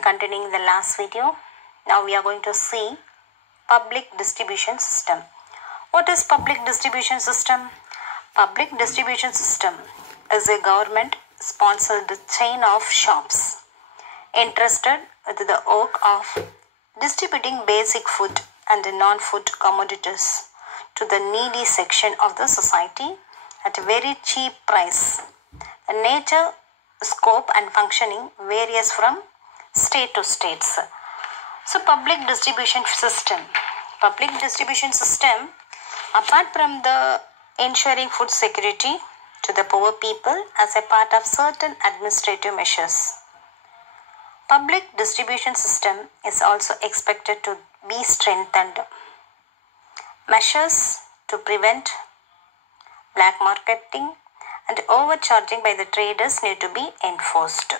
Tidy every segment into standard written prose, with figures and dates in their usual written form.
continuing the last video. Now we are going to see public distribution system. What is public distribution system? Public distribution system is a government sponsored chain of shops entrusted with the work of distributing basic food and non-food commodities to the needy section of the society at a very cheap price. The nature, scope and functioning varies from state to states. So public distribution system. Public distribution system, apart from the ensuring food security to the poor people as a part of certain administrative measures, public distribution system is also expected to be strengthened. Measures to prevent black marketing and overcharging by the traders need to be enforced.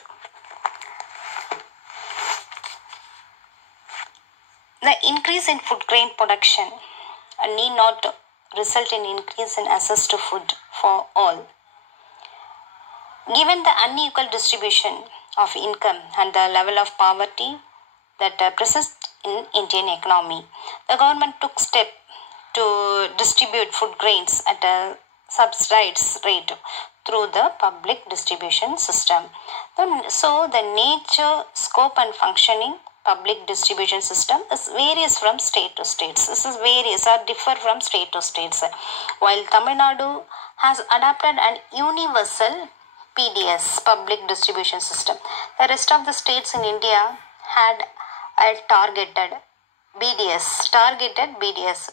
The increase in food grain production need not result in increase in access to food for all. Given the unequal distribution of income and the level of poverty that persists in Indian economy, the government took steps to distribute food grains at a subsidized rate through the public distribution system. So the nature, scope and functioning public distribution system is varies from state to states. This is varies or differ from state to states. While Tamil Nadu has adopted an universal PDS, public distribution system, the rest of the states in India had a targeted BDS.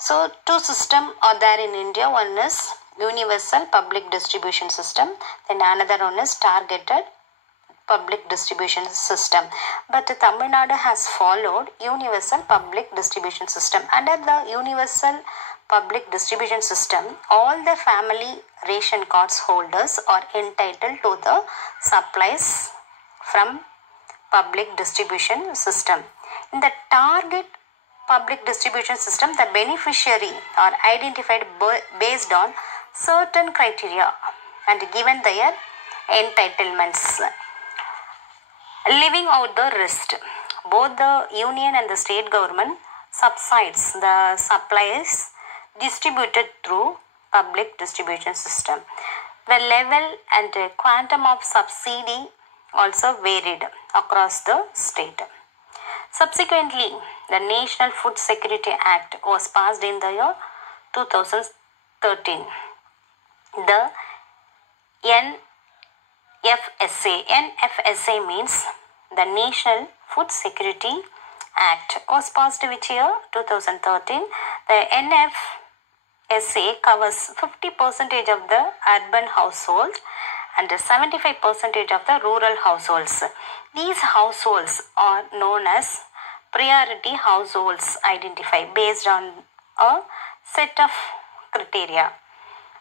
So two systems are there in India. One is universal public distribution system, then another one is targeted public distribution system. But Tamil Nadu has followed universal public distribution system. Under the universal public distribution system, all the family ration cards holders are entitled to the supplies from public distribution system. In the target public distribution system, the beneficiary are identified based on certain criteria and given their entitlements, leaving out the rest. Both the union and the state government subsides the supplies distributed through public distribution system. The level and quantum of subsidy also varied across the state. Subsequently, the National Food Security Act was passed in the year 2013. The NFSA means the National Food Security Act was passed which year 2013. The NFSA covers 50% of the urban household and 75% of the rural households. These households are known as priority households identified based on a set of criteria.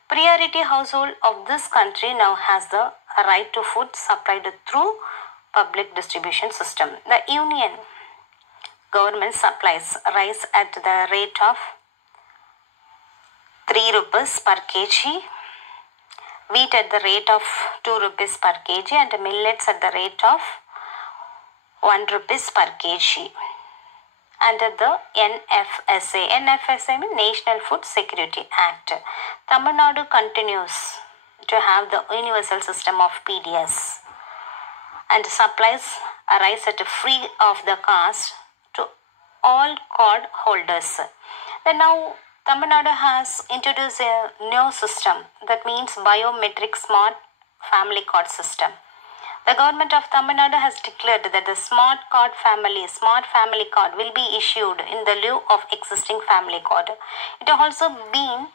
Priority household of this country now has the right to food supplied through public distribution system. The union government supplies rice at the rate of 3 rupees per kg, wheat at the rate of 2 rupees per kg and millets at the rate of 1 rupees per kg. Under the NFSA means National Food Security Act. Tamil Nadu continues to have the universal system of PDS and supplies rice at free of the cost to all card holders. Then now Tamil Nadu has introduced a new system, that means biometric smart family card system. The government of Tamil Nadu has declared that the smart family card will be issued in the lieu of existing family card. It has also been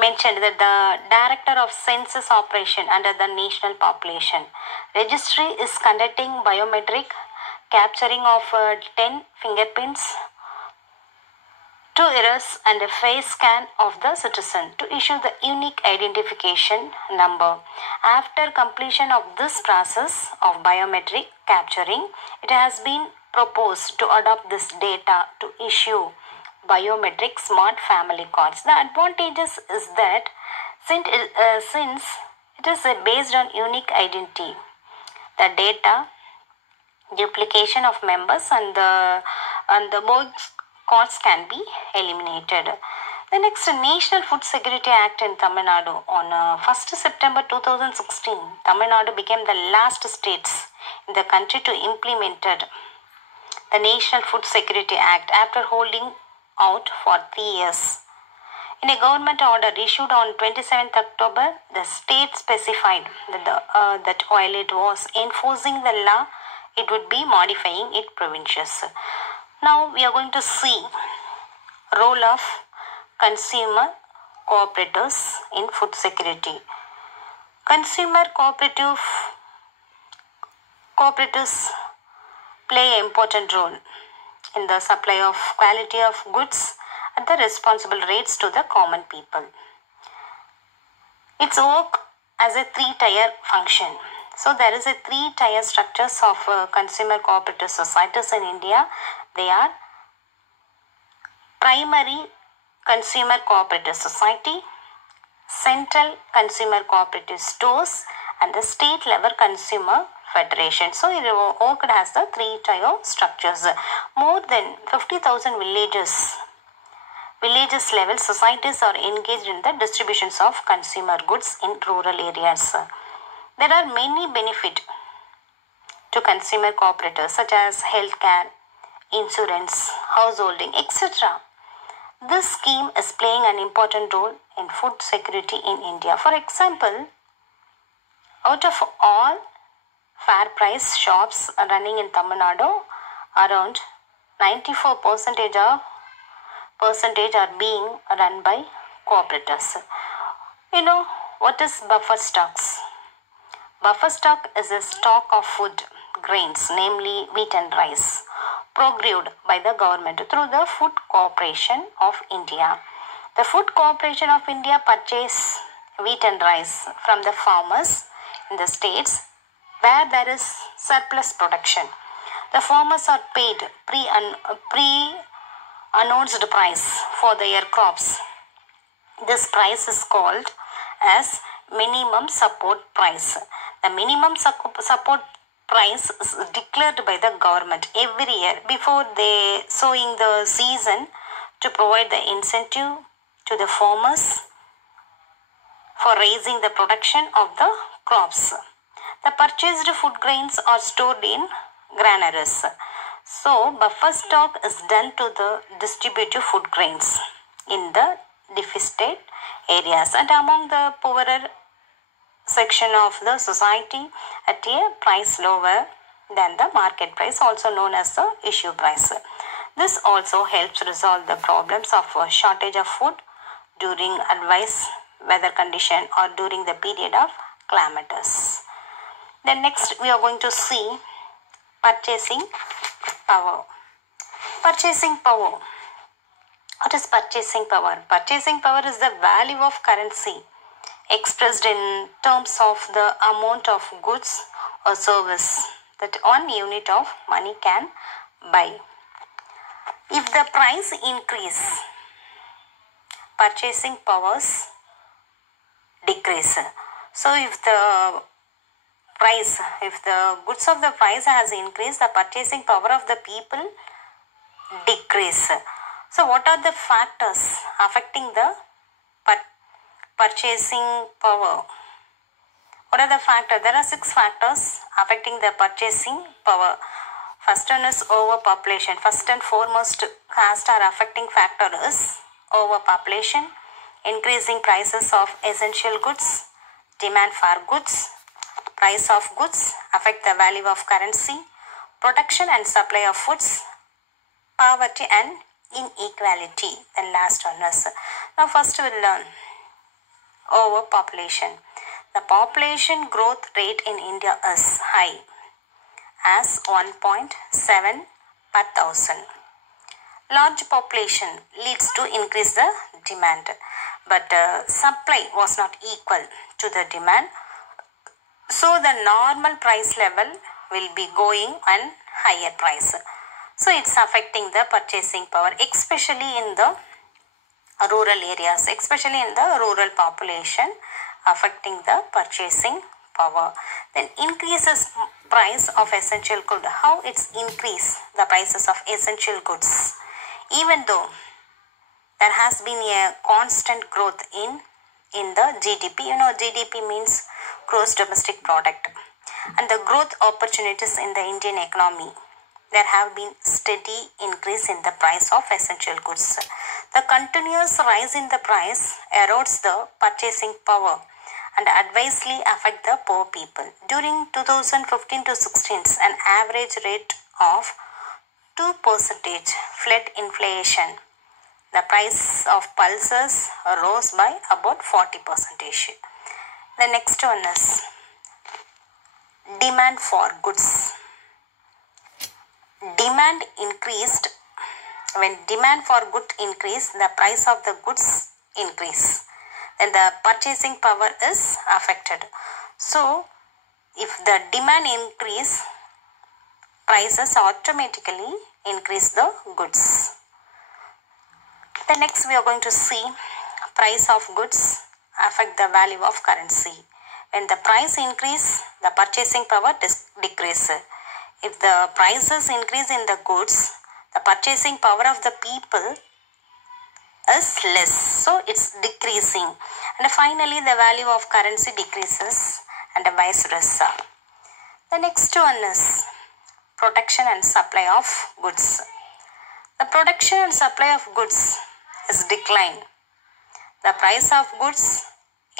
mentioned that the Director of Census Operation under the National Population Registry is conducting biometric capturing of 10 fingerprints, 2 iris and a face scan of the citizen to issue the unique identification number. After completion of this process of biometric capturing, it has been proposed to adopt this data to issue biometric smart family cards. The advantages is that since it is based on unique identity, the data duplication of members, and the both costs can be eliminated. The next, National Food Security Act in Tamil Nadu. On 1st September 2016, Tamil Nadu became the last states in the country to implement the National Food Security Act after holding out for 3 years. In a government order issued on 27th October, the state specified that while it was enforcing the law, it would be modifying its provisions. Now we are going to see role of consumer cooperatives in food security. Consumer cooperatives play an important role in the supply of quality of goods at the responsible rates to the common people. Its work as a three-tier function. So there is a three-tier structures of consumer cooperative societies in India. They are primary consumer cooperative society, central consumer cooperative stores, and the state level consumer federation. So it worked as the three-tier structures. More than 50,000 villages level societies are engaged in the distributions of consumer goods in rural areas. There are many benefits to consumer cooperatives such as healthcare, insurance, householding, etc. This scheme is playing an important role in food security in India. For example, out of all fair price shops running in Tamil Nadu, around 94% are being run by cooperatives. You know, what is buffer stocks? Buffer stock is a stock of food grains, namely wheat and rice, procured by the government through the Food Corporation of India. The Food Corporation of India purchases wheat and rice from the farmers in the states where there is surplus production. The farmers are paid pre-announced price for their crops. This price is called as minimum support price. The minimum support price is declared by the government every year before they sowing the season to provide the incentive to the farmers for raising the production of the crops. The purchased food grains are stored in granaries. So buffer stock is done to the distributive food grains in the deficit areas and among the poorer section of the society at a price lower than the market price, also known as the issue price. This also helps resolve the problems of a shortage of food during adverse weather condition or during the period of calamitous. Then next we are going to see purchasing power. Purchasing power. What is purchasing power? Purchasing power is the value of currency expressed in terms of the amount of goods or service that one unit of money can buy. If the price increase, purchasing powers decrease. So if the goods of the price has increased, the purchasing power of the people decrease. So what are the factors affecting the purchasing power? What are the factors? There are 6 factors affecting the purchasing power. First one is overpopulation. First and foremost cost or affecting factor is overpopulation, increasing prices of essential goods, demand for goods, price of goods affect the value of currency, production and supply of foods, poverty and inequality. The last one is, now first we'll learn overpopulation. The population growth rate in India is high as 1.7 per thousand. Large population leads to increase the demand, but supply was not equal to the demand. So the normal price level will be going on higher price. So it's affecting the purchasing power, especially in the rural areas, especially in the rural population, affecting the purchasing power. Then increases price of essential good. How it's increase the prices of essential goods? Even though there has been a constant growth in the GDP. GDP means gross domestic product. And the growth opportunities in the Indian economy. There have been steady increase in the price of essential goods. The continuous rise in the price erodes the purchasing power and adversely affect the poor people. During 2015 to 16, an average rate of 2% fled inflation. The price of pulses rose by about 40%. The next one is demand for goods. Demand increased. When demand for goods increase, the price of the goods increase. Then the purchasing power is affected. So, if the demand increase, prices automatically increase the goods. The next we are going to see price of goods affect the value of currency. When the price increase, the purchasing power decreases. If the prices increase in the goods, the purchasing power of the people is less. So it's decreasing. And finally the value of currency decreases and vice versa. The next one is production and supply of goods. The production and supply of goods is decline. The price of goods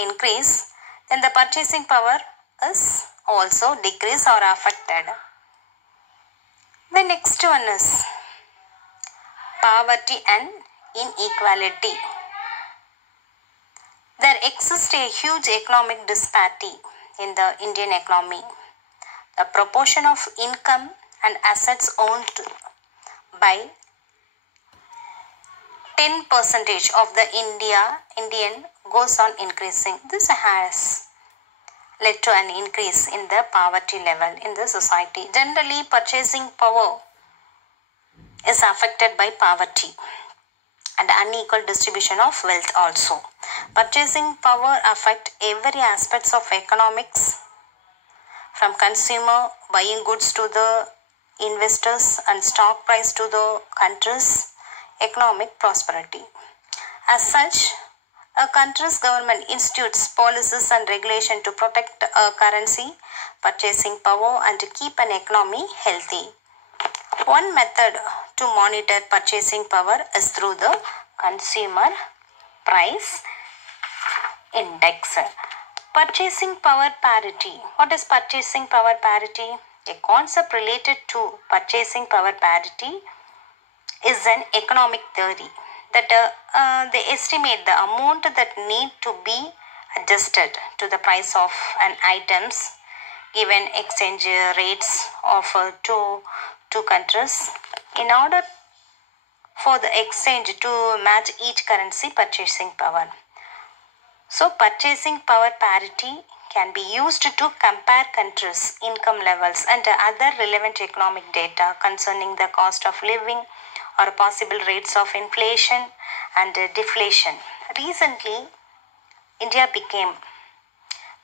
increase, then the purchasing power is also decrease or affected. The next one is poverty and inequality. There exists a huge economic disparity in the Indian economy. The proportion of income and assets owned by 10% of the Indian goes on increasing. This has led to an increase in the poverty level in the society. Generally, purchasing power is affected by poverty and unequal distribution of wealth also. Purchasing power affect every aspects of economics, from consumer buying goods to the investors and stock price to the country's economic prosperity. As such, a country's government institutes policies and regulation to protect a currency, purchasing power and to keep an economy healthy. One method to monitor purchasing power is through the consumer price index. Purchasing power parity. What is purchasing power parity? A concept related to purchasing power parity is an economic theory that they estimate the amount that need to be adjusted to the price of an items given exchange rates of two countries in order for the exchange to match each currency purchasing power. So purchasing power parity can be used to compare countries' income levels and other relevant economic data concerning the cost of living or possible rates of inflation and deflation. Recently, India became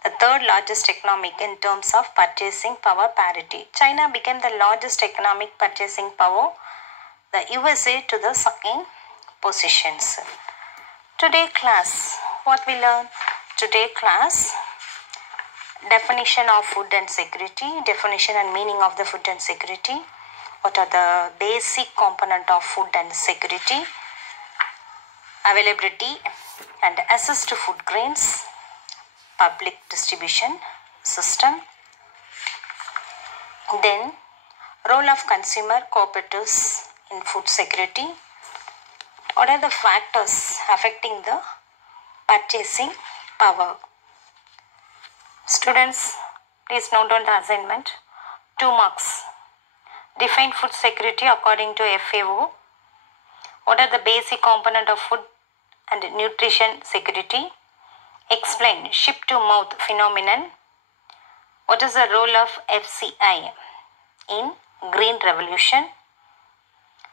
the third largest economic in terms of purchasing power parity. China became the largest economic purchasing power, the USA to the second positions. Today class, what we learn? Today class, definition of food and security, definition and meaning of the food and security. What are the basic component of food and security? Availability and access to food grains, public distribution system. Then role of consumer cooperatives in food security. What are the factors affecting the purchasing power? Students, please note down the assignment. 2 marks. Define food security according to FAO. What are the basic component of food and nutrition security? Explain ship to mouth phenomenon. What is the role of FCI in Green Revolution?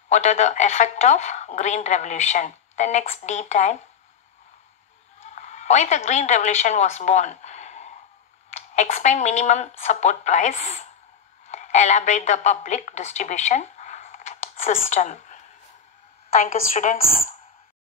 What are the effect of Green Revolution? The next detail. Why the Green Revolution was born? explain minimum support price, elaborate the public distribution system. Thank you, students.